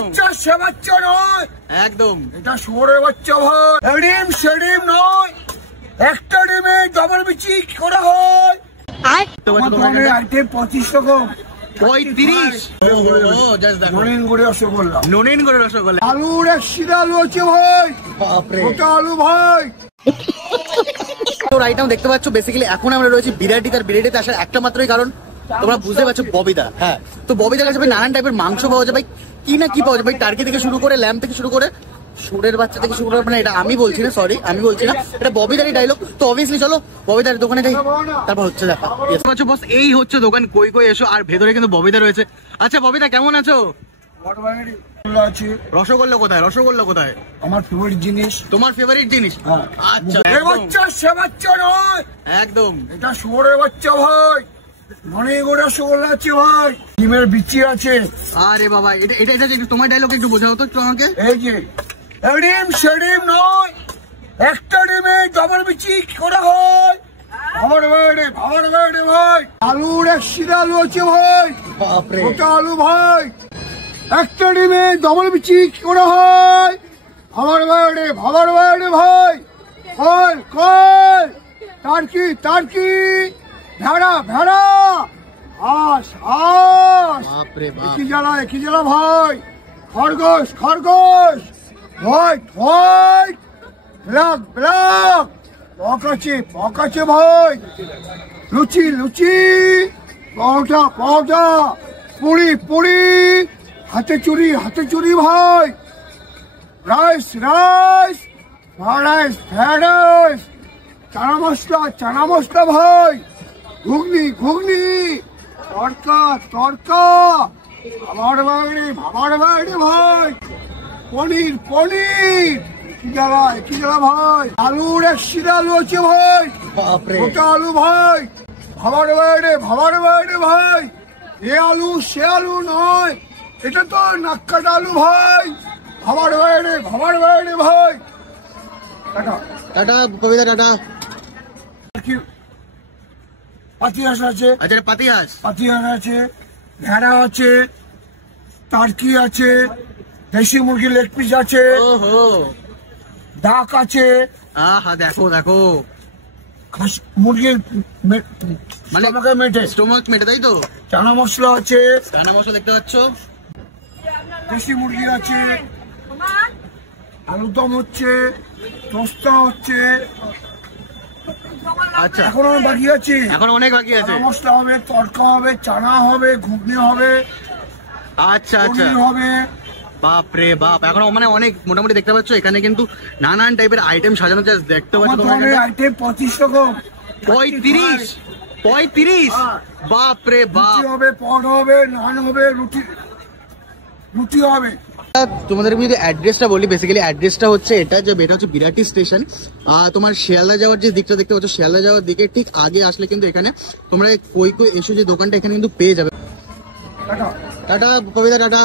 বাচ্চা সে বাচ্চা নয়, একদম এটা শুয়োরের বাচ্চা ভাই। ডিম সে ডিম নয়, একটা ডিমে ডবল বিচি কি করে হয়? আইটেম 25 রকম, 35। ননীন গুড়ে রসগোল্লা, ননীন করে রসগোল্লা, আলুর এক সিধা আলু আছে ভাই, ওটা আলু ভাই। তো রাইট নাও দেখতে পাচ্ছ বেসিক্যালি এখন আমরা রয়েছি বিরাটি। তার বিরাটিতে আসার একটা মাত্রই কারণ তোমরা বুঝতে পারছো ববিদা। হ্যাঁ, তো ববিদার কাছে ভাই নানান টাইপের মাংস পাওয়া যায় ভাই, কি না কি পাওয়া যায় ভাই, টার্কি থেকে শুরু করে ল্যাম্প থেকে শুরু করে সুরের বাচ্চা থেকে শুরু করে, মানে এটা আমি বলছি না, সরি আমি বলছি না, এটা ববিদারই ডায়লগ। তো অবভিয়াসলি চলো ববিদার দোকানে যাই, তারপর হচ্ছে দেখা। বস এই হচ্ছে দোকান, কই কই এসো, আর ভেতরে কিন্তু ববিদা রয়েছে। আচ্ছা ববিদা কেমন আছো? রসগোল্লা কোথায়? রসগোল্লা কোথায়? আমার ফেভারিট জিনিস। তোমার ফেভারিট জিনিস? আচ্ছা, বাচ্চা সে বাচ্চা নয়, একদম এটা শুয়োরের বাচ্চা ভাই। অনেক রসগোল্লা আছে ভাই, ডিমের বিচি আছে। আরে বাবা, এটা এটা এটা তোমার ডায়লগ একটু বোঝাও তো আমাকে। এই যে ডিম সে ডিম নয়, একটা ডিমে ডবল বিচি কি করে হয়? ভাবার বাইরে ভাই, আলুর এক সিধা আলু আছে ভাই, ওটা আলু ভাই। একটা ডিমে ডবল বিচি কি করে হয়? ভাবার বাইরে ভাই। কল কল, টার্কি টার্কি, ভেড়া ভেড়া, হাঁস হাঁস, একই জ্বালা ভাই। খরগোশ খরগোশ, হোয়াইট হোয়াইট, ব্ল্যাক ব্ল্যাক, পক আছে ভাই। লুচি লুচি, পরোটা পরোটা, পুরি পুরি, হাতে চুরি ভাই। Rice rice, fried rice, chana masala ভাই। ঘুগনি ঘুগনি, তরকা তরকা, ভাবার বাইরে ভাই। পনির পনির, একই জ্বালা ভাই। আলুর এক সিধা আলু আছে ভাই, ওটা আলু ভাই। ভাবার বাইরে ভাই। এ আলু সে আলু নয়, এটা তো নাক্কাটা আলু ভাই। ভাবার বাইরে ভাই। টাটা টাটা কবিতা, টাটা। পাতিহাঁস আছে। আচ্ছা, পাতিহাঁস আছে, ভেড়া আছে, টার্কি আছে, দেশি মুরগির লেগ পিস আছে, ডাক আছে। আহা দেখো দেখো, মুরগির মানে স্টোমাক মেটে, তাই তো। চানা মশলা আছে, চানা মশলা দেখতে পাচ্ছ, দেশি মুরগি আছে, আলুদম হচ্ছে, তোস্তা হচ্ছে। আচ্ছা, এখন বাকি আছে, এখন অনেক বাকি আছে। মশলা হবে, তরকা হবে, চানা হবে, ঘুগনি হবে, আচ্ছা আচ্ছা হবে। বাপরে বাপ, এখন মানে অনেক মোটামুটি দেখতে পাচ্ছ এখানে কিন্তু নানান টাইপের আইটেম সাজানো আছে দেখতে পাচ্ছ। আইটেম 25 রকম, 35। বাপরে বাপ, হবে, পড হবে, নান হবে, রুটি হবে। তোমাদের যদি অ্যাড্রেসটা বলি, বেসিক্যালি অ্যাড্রেসটা হচ্ছে এটা হচ্ছে বিরাটি স্টেশন। তোমার শিয়ালদা যাওয়ার যে দিকটা দেখতে পাচ্ছ, শিয়ালদা যাওয়ার দিকে ঠিক আগে আসলে কিন্তু এখানে তোমরা কই এসে যে দোকানটা এখানে কিন্তু পেয়ে যাবে। টাটা টাটা কবিতা, টাটা।